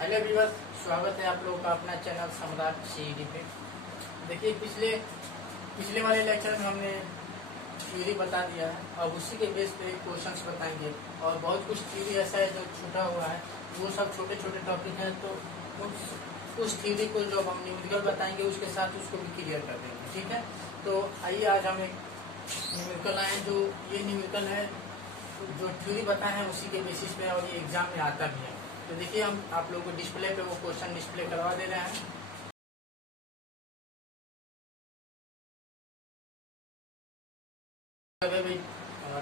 Hello everyone, स्वागत है आप लोगों का अपना चैनल सम्राट सीईडी पे। देखिए पिछले वाले लेक्चर में हमने थ्योरी बता दिया है, अब उसी के बेस पे क्वेश्चंस बताएंगे। और बहुत कुछ थ्योरी ऐसा है जो छूटा हुआ है, वो सब छोटे छोटे टॉपिक हैं, तो उस थ्योरी को जब हम न्यूमेरिकल बताएंगे उसके साथ उसको भी क्लियर कर देंगे। ठीक है, तो आइए आज हम एक न्यूमेरिकल आए, जो ये न्यूमेरिकल है जो थ्योरी बताए हैं उसी के बेसिस पे, और ये एग्जाम में आता भी है। तो देखिए हम आप लोगों को डिस्प्ले पे वो क्वेश्चन डिस्प्ले करवा दे रहे हैं।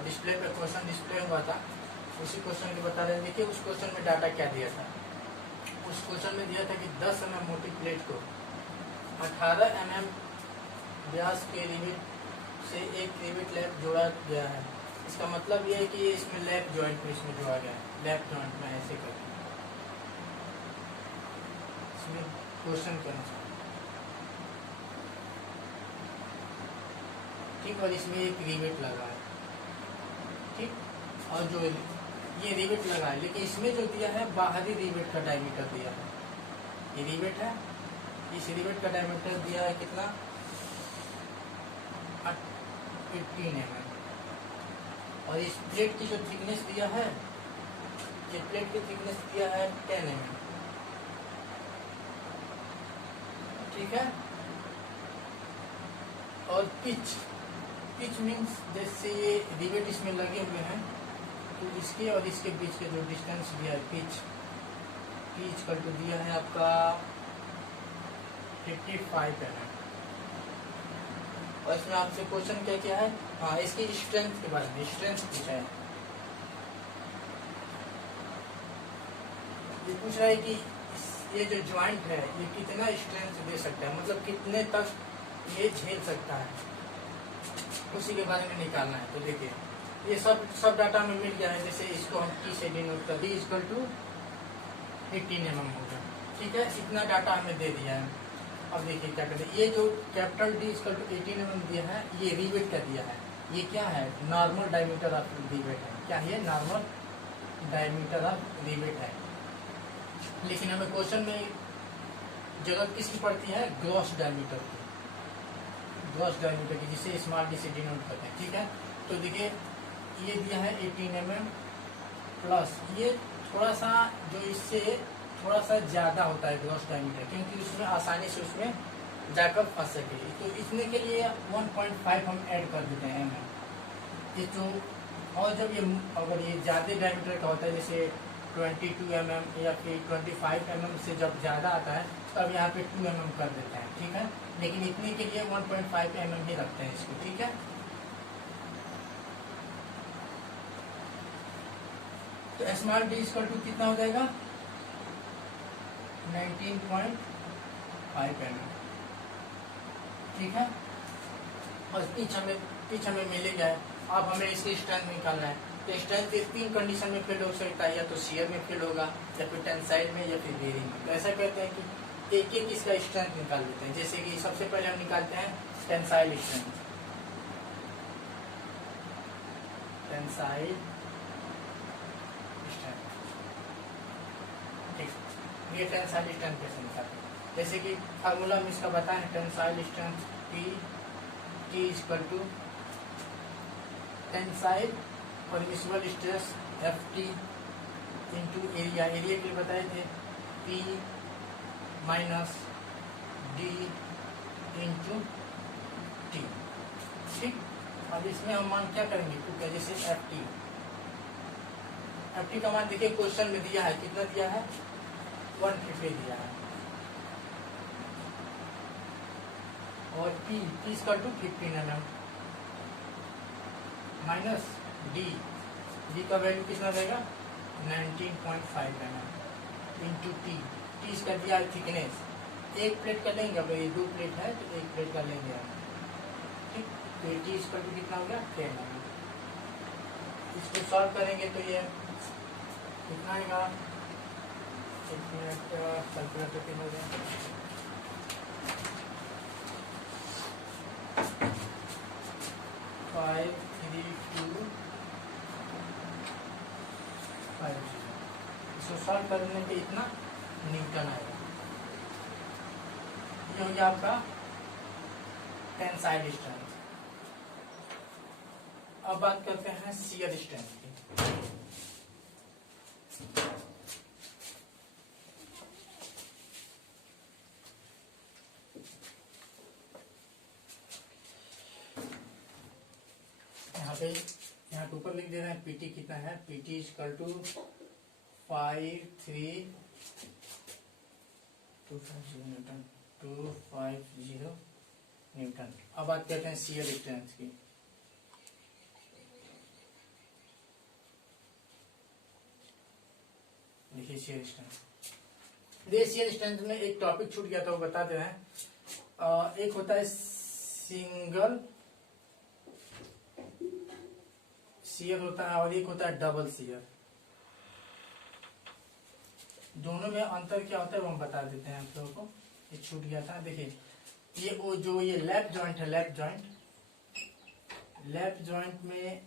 डिस्प्ले पे क्वेश्चन डिस्प्ले हुआ था, उसी क्वेश्चन को बता रहे हैं। देखिए उस क्वेश्चन में डाटा क्या दिया था। उस क्वेश्चन में दिया था कि 10 mm मोटी प्लेट को 18 mm व्यास के रिवेट से एक रिवेट लैप जोड़ा गया है। इसका मतलब ये है कि इसमें लैप जॉइंट में इसमें जोड़ा गया है, लैप जॉइंट में ऐसे करके क्वेश्चन के अनुसार। ठीक, और इसमें एक रिवेट लगा है। ठीक, और जो ये रिवेट लगा है, लेकिन इसमें जो दिया है बाहरी रिवेट का डायमीटर दिया है। ये रिवेट है, इस रिवेट का डायमीटर दिया है कितना, 15 mm। और इस प्लेट की जो थिकनेस दिया है, ये प्लेट की थिकनेस दिया है 10 mm। ठीक है, और पिच मीन्स जैसे ये रिवेट इसमें लगे हुए हैं, तो इसके और इसके बीच के जो डिस्टेंस दिया है पिच कर तो दिया है आपका 55 mm। और इसमें आपसे क्वेश्चन क्या है, हाँ इसकी स्ट्रेंथ के बारे में, स्ट्रेंथ पूछा है। ये पूछ रहा है कि ये जो ज्वाइंट है ये कितना स्ट्रेंथ दे सकता है, मतलब कितने तक ये झेल सकता है, उसी के बारे में निकालना है। तो देखिए ये सब डाटा में मिल गया है। जैसे इसको हम टी से डिनोट कर दी इक्वल टू 18 mm होगा। ठीक है, इतना डाटा हमें दे दिया है। अब देखिए क्या करते हैं, ये जो capital D equal to 18 mm दिया है, ये रिवेट का दिया है। ये क्या है, नॉर्मल डायमीटर ऑफ रिवेट है। क्या है, नॉर्मल डायमीटर ऑफ रिवेट है। लेकिन हमें क्वेश्चन में जरूरत किसकी पड़ती है, ग्रॉस डायमीटर की, ग्रॉस डायमीटर की, जिसे स्मॉल डी से डिनोट करते हैं। ठीक है, तो देखिए ये दिया है 18 mm प्लस ये थोड़ा सा जो इससे थोड़ा सा ज़्यादा होता है ग्रॉस डायमीटर, क्योंकि उसमें आसानी से उसमें जाकर फंस सके। तो इसमें के लिए 1.5 हम ऐड कर देते हैं mm। ये जो, और जब ये अगर ये ज़्यादा डायमीटर का होता है, जैसे 22 mm या फिर 25 mm से जब ज़्यादा आता है, तब यहाँ पे 2 mm कर देते हैं। ठीक है, लेकिन इतने के लिए 1.5 mm ही रखते हैं इसको। ठीक है, तो स्मॉल डी इक्वल टू कितना हो जाएगा, 19.5 mm। ठीक है, और पिच हमें मिल गया है। अब हमें इसकी स्ट्रेंथ निकालना है। तो स्ट्रेंथ 3 कंडीशन में फेल हो सकता है, या तो शियर में फेल होगा, या फिर टेंसाइल में, या फिर बेरिंग में। तो ऐसा कहते हैं कि एक एक इसका स्ट्रेंथ निकाल लेते हैं। जैसे कि सबसे पहले हम निकालते हैं टेंसाइल स्ट्रेंथ। टेंसाइल स्ट्रेंथ, ठीक, ये टेंसाइल स्ट्रेंथ कैसे निकालते हैं, जैसे कि फार्मूला हम इसका बताएं, tensile strength T equal to tensile permissible stress Ft into area के लिए बताए थे P minus D into T. ठीक, अब इसमें हम मान क्या करेंगे, क्योंकि जैसे Ft का मान देखिए क्वेश्चन में दिया है, कितना दिया है, 150 दिया है। और P equal to 15 mm minus D का वैल्यू कितना रहेगा, 19.5 mm इंटू टी इसका दिया है थिकनेस। एक प्लेट का लेंगे, अगर ये 2 प्लेट है तो एक प्लेट का लेंगे हम। ठीक, तो टी इसका टू कितना हो गया, 10 mm। इसको सॉल्व करेंगे तो ये कितना आएगा, 1 मिनट कैलकुलेटर पे हो जाए, 532 5। इसको सॉल्व करने पे इतना न्यूटन आएगा। ये हो गया आपका टेंसाइल स्ट्रेंथ। अब बात करते हैं शियर स्ट्रेंथ की। यहाँ पे ऊपर लिख दे रहे हैं पीटी कितना है। PT equal to 250 newton 250 newton. अब बात करते हैं शियर स्ट्रेंथ की। देखिए शियर स्ट्रेंथ, शियर स्ट्रेंथ में एक टॉपिक छूट गया था, वो बता दे रहे हैं। एक होता है सिंगल शियर होता है और एक होता है डबल शियर। दोनों में अंतर क्या होता है वो हम बता देते हैं आप लोगों को। ये छूट गया था। देखिए ये वो जो ये लेफ्ट जॉइंट है, लेफ्ट जॉइंट में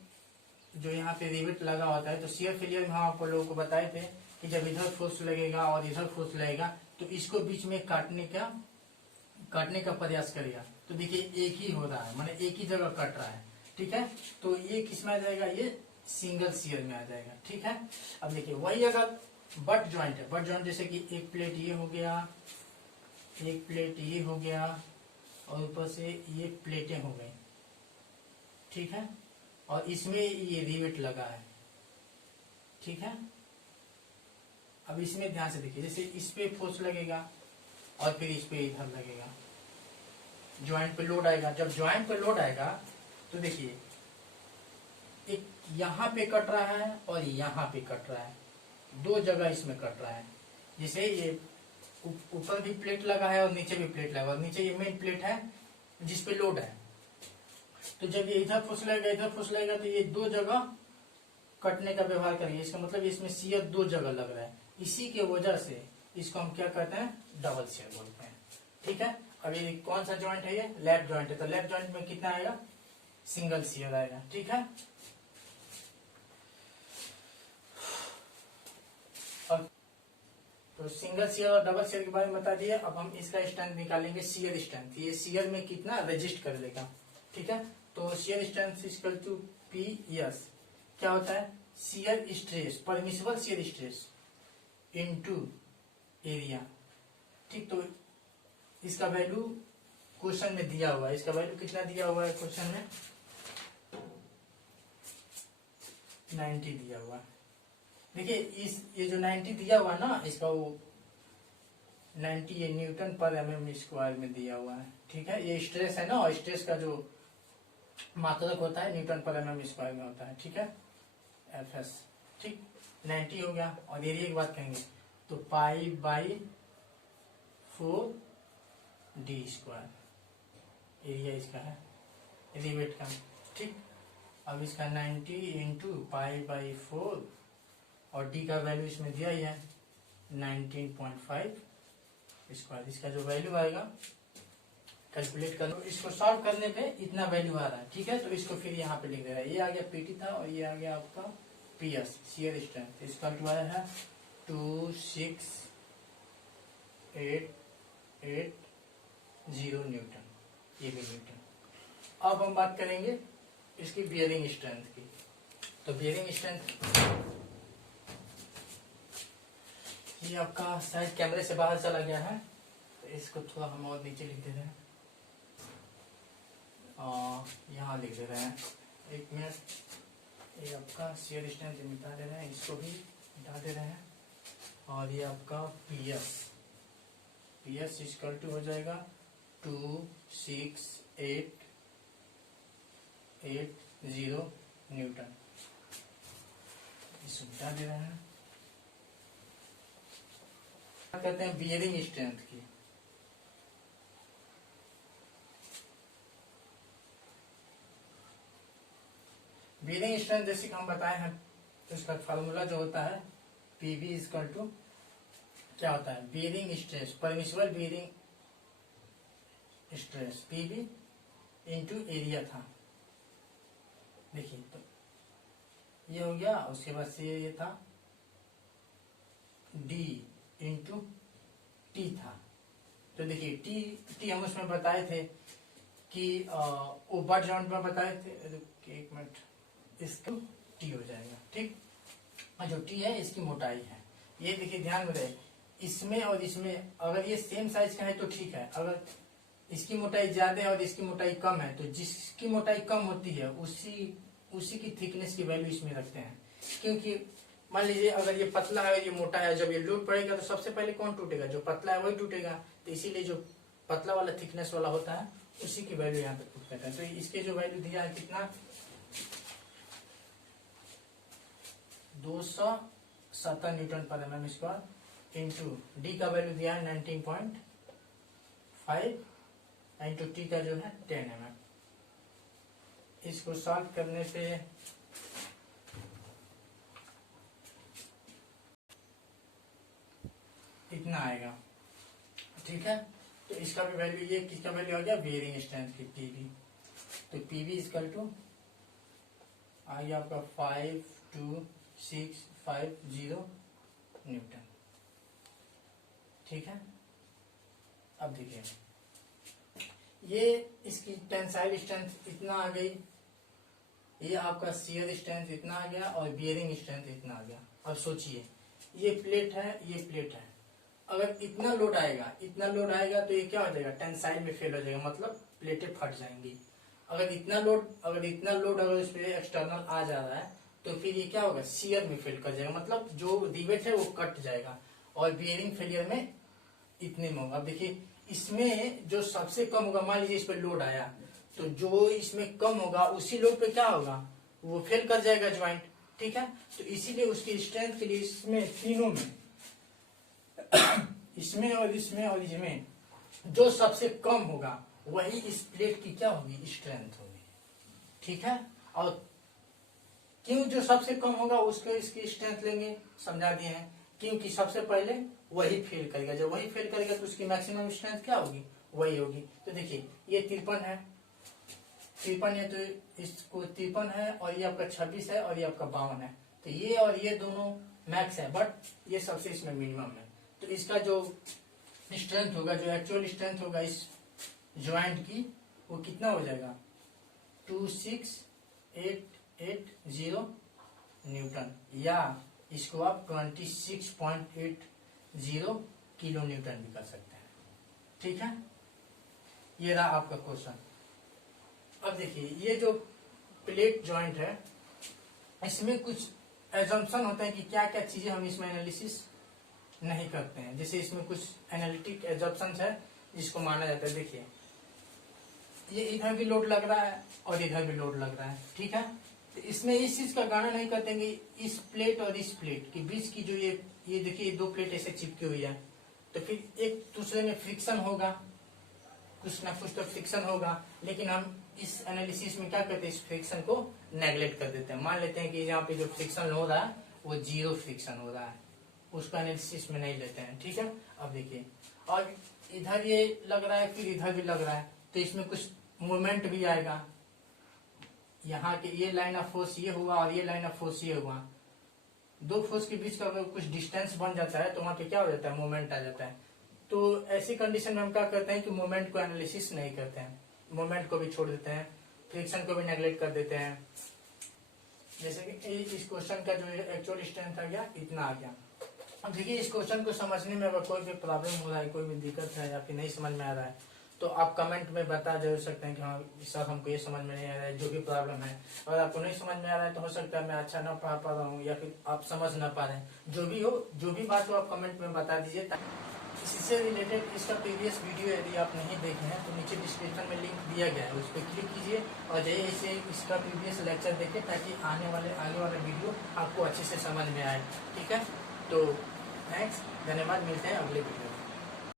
जो यहाँ पे रिवेट लगा होता है, तो शियर फेलियर में हम आप लोगों को बताए थे कि जब इधर फोर्स लगेगा और इधर फोर्स लगेगा तो इसको बीच में काटने का प्रयास करेगा। तो देखिए एक ही हो रहा है, माने एक ही जगह कट रहा है, ठीक है। तो ये किस में आ जाएगा, ये सिंगल शियर में आ जाएगा, ठीक है। अब देखिए वही अगर बट जॉइंट है, बट जॉइंट जैसे कि एक प्लेट ये हो गया, एक प्लेट ये हो गया और ऊपर से ये प्लेटें हो गई, ठीक है, और इसमें ये रिवेट लगा है, ठीक है। अब इसमें ध्यान से देखिए, जैसे इस पे फोर्स लगेगा और फिर इस पे इधर लगेगा, ज्वाइंट पे लोड आएगा। जब ज्वाइंट पे लोड आएगा तो देखिए एक यहाँ पे कट रहा है और यहाँ पे कट रहा है, दो जगह इसमें कट रहा है। जैसे ये ऊपर भी प्लेट लगा है और नीचे भी प्लेट लगा, और नीचे ये मेन प्लेट है जिसपे लोड है। तो जब ये इधर फोर्स लगेगा, इधर फोर्स लगेगा, तो ये दो जगह कटने का व्यवहार करेंगे। इसका मतलब इसमें शियर दो जगह लग रहा है, इसी के वजह से इसको हम क्या कहते हैं, डबल शियर बोलते हैं, ठीक है। अब ये कौन सा जॉइंट है, ये लेफ्ट जॉइंट है, तो लेफ्ट जॉइंट में कितना आएगा, सिंगल शियर आएगा, ठीक है। तो सिंगल शियर और डबल शियर के बारे में बता दिए। अब हम इसका स्ट्रेंथ निकालेंगे, शियर स्ट्रेंथ। ये शियर में कितना रेजिस्ट कर लेगा, ठीक है। तो shear strength equal to P S, क्या होता है, shear stress, permissible shear stress into area, ठीक। तो इसका वैल्यू क्वेश्चन में दिया हुआ है, इसका वैल्यू कितना दिया हुआ है क्वेश्चन में, 90 दिया हुआ है। देखिए ये जो 90 दिया हुआ है ना, इसका वो 90 ये न्यूटन पर mm स्क्वायर में दिया हुआ है, ठीक है। ये स्ट्रेस है ना, और स्ट्रेस का जो मात्रक होता है न्यूटन पर mm स्क्वायर में होता है, ठीक है, Fs, ठीक। 90 हो गया। और एरिया की बात करेंगे तो π/4d² एरिया इसका है, रिवेट का, ठीक। अब इसका 90 इंटू π/4 और d का वैल्यू इसमें दिया ही है 19.5 स्क्वायर। इसका जो वैल्यू आएगा कैलकुलेट कर लो, इसको सॉल्व करने पे इतना वैल्यू आ रहा है, ठीक है। तो इसको फिर यहाँ पे लिख दे रहा है, ये आ गया पीटी था और ये आ गया आपका पीएस, शियर स्ट्रेंथ। इसका आया है 2688 न्यूटन, ये भी न्यूटन। अब हम बात करेंगे इसकी बियरिंग स्ट्रेंथ की। तो बियरिंग स्ट्रेंथ ये आपका शायद कैमरे से बाहर चला गया है, तो इसको थोड़ा हम और नीचे लिख दे रहे हैं, यहाँ लिख दे रहे हैं, एक मिनट। ये आपका शियर स्ट्रेंथ मिटा दे रहे हैं, इसको भी मिटा दे रहे हैं। और ये आपका पीएस इक्वल टू हो जाएगा 2688 न्यूटन, इसको मिटा दे रहे हैं। कहते हैं बियरिंग स्ट्रेंथ की। बियरिंग स्ट्रेंथ जैसे कि हम बताए हैं, तो इसका फार्मूला जो होता है पीबी इक्वल टू क्या होता है, bearing stress, permissible bearing stress PB into area था। देखिए तो ये हो गया, उसके बाद से ये था डी इंटू टी था। तो देखिए टी हम उसमें बताए थे कि वो बट जॉइंट में बताए थे। एक मिनट, इसका टी हो जाएगा, ठीक। और जो टी है इसकी मोटाई है, ये देखिए ध्यान में रहे, इसमें और इसमें अगर ये सेम साइज का है तो ठीक है, अगर इसकी मोटाई ज्यादा है और इसकी मोटाई कम है तो जिसकी मोटाई कम होती है उसी की थिकनेस की वैल्यू इसमें रखते हैं। क्योंकि मान लीजिए अगर ये पतला है और ये मोटा है, जब ये लोड पड़ेगा तो सबसे पहले कौन टूटेगा? जो पतला है वही टूटेगा। तो इसीलिए जो पतला वाला थिकनेस वाला होता है उसी की वैल्यू यहाँ पे पुट करते हैं। तो इसके जो वैल्यू दिया है कितना, 270 न्यूटन पर mm स्क्वायर इंटू डी का वैल्यू दिया है 19.5 इंटू टी का जो है 10 mm। इसको सॉल्व करने पे इतना आएगा, ठीक है। तो इसका भी वैल्यू, ये किसका वैल्यू आ गया? बेयरिंग स्ट्रेंथ की, पीवी। तो पीवी इक्वल टू आ गया आपका 52650 न्यूटन, ठीक है। अब देखिए ये इसकी टेंसाइल स्ट्रेंथ इतना आ गई, ये आपका शियर स्ट्रेंथ इतना आ गया और बियरिंग स्ट्रेंथ इतना आ गया। अब सोचिए ये प्लेट है, ये प्लेट है, अगर इतना लोड आएगा तो ये क्या हो जाएगा? टेंसाइल में फेल हो जाएगा, मतलब प्लेटें फट जाएंगी। अगर इतना लोड अगर इस पे एक्सटर्नल आ जा रहा है तो फिर ये क्या होगा? शियर में फेल कर जाएगा, मतलब जो रिवेट है वो कट जाएगा और बियरिंग फेलियर में इतने में होगा। अब देखिए इसमें जो सबसे कम होगा, मान लीजिए इस पे लोड आया तो जो इसमें कम होगा उसी लोड पे क्या होगा? वो फेल कर जाएगा ज्वाइंट, ठीक है। तो इसीलिए उसकी स्ट्रेंथ के लिए इसमें तीनों में इसमें और इसमें जो सबसे कम होगा वही इस प्लेट की क्या होगी? स्ट्रेंथ होगी, ठीक है। और क्यों जो सबसे कम होगा उसको इसकी स्ट्रेंथ लेंगे, समझा दिए हैं। क्योंकि सबसे पहले वही फेल करेगा, जब वही फेल करेगा तो उसकी मैक्सिमम स्ट्रेंथ क्या होगी? वही होगी। तो देखिए ये 53 है, तो इसको 53 है और ये आपका 26 है और ये आपका 52 है। तो ये और ये दोनों मैक्स है, बट ये सबसे इसमें मिनिमम है। तो इसका जो स्ट्रेंथ होगा, जो एक्चुअल स्ट्रेंथ होगा इस ज्वाइंट की, वो कितना हो जाएगा? 26880 न्यूटन, या इसको आप 26.80 किलो न्यूटन भी कर सकते हैं, ठीक है। ये रहा आपका क्वेश्चन। अब देखिए ये जो प्लेट जॉइंट है इसमें कुछ एजम्पशन होता है कि क्या क्या चीजें हम इसमें एनालिसिस नहीं करते हैं। जैसे इसमें कुछ एनालिटिक एजम्पशंस है जिसको माना जाता है। देखिए ये इधर भी लोड लग रहा है और इधर भी लोड लग रहा है, ठीक है। तो इसमें इस चीज का गणना नहीं करते हैं कि इस प्लेट और इस प्लेट के बीच की जो ये देखिए दो प्लेट ऐसे चिपकी हुई है, तो फिर एक दूसरे में फ्रिक्शन होगा, कुछ ना कुछ तो फ्रिक्शन होगा। लेकिन हम इस एनालिसिस में क्या करते हैं? इस फ्रिक्शन को नेग्लेक्ट कर देते हैं। मान लेते हैं कि यहाँ पे जो फ्रिक्शन हो रहा है वो 0 फ्रिक्शन हो रहा है, उसको एनालिसिस में नहीं लेते हैं, ठीक है। अब देखिए और इधर ये लग रहा है, फिर इधर भी लग रहा है, तो इसमें कुछ मूवमेंट भी आएगा। यहाँ के ये लाइन ऑफ फोर्स ये हुआ और ये लाइन ऑफ फोर्स ये हुआ, दो फोर्स के बीच का अगर कुछ डिस्टेंस बन जाता है तो वहां पे क्या हो जाता है? मूवमेंट आ जाता है। तो ऐसी कंडीशन में हम क्या करते हैं कि मूवमेंट को एनालिसिस नहीं करते हैं, मूवमेंट को भी छोड़ देते हैं, फ्रिक्शन को भी नेग्लेक्ट कर देते हैं। जैसे कि इस क्वेश्चन का जो एक्चुअल स्ट्रेंथ आ गया इतना आ गया। अब देखिए इस क्वेश्चन को समझने में अगर कोई भी प्रॉब्लम हो रहा है, कोई भी दिक्कत है या फिर नहीं समझ में आ रहा है तो आप कमेंट में बता जरूर सकते हैं कि हाँ सर हमको ये समझ में नहीं आ रहा है, जो भी प्रॉब्लम है। अगर आपको नहीं समझ में आ रहा है तो हो सकता है मैं अच्छा ना पढ़ा पा रहा हूँ या फिर आप समझ ना पा रहे हैं, जो भी हो, जो भी बात हो आप कमेंट में बता दीजिए। इससे रिलेटेड इसका प्रीवियस वीडियो यदि आप नहीं देखे हैं तो नीचे डिस्क्रिप्शन में लिंक दिया गया है, उस पर क्लिक कीजिए और जाइए इसे इसका प्रीवियस लेक्चर देखिए ताकि आगे वाला वीडियो आपको अच्छे से समझ में आए, ठीक है। तो थैंक्स, धन्यवाद, मिलते हैं अगले वीडियो।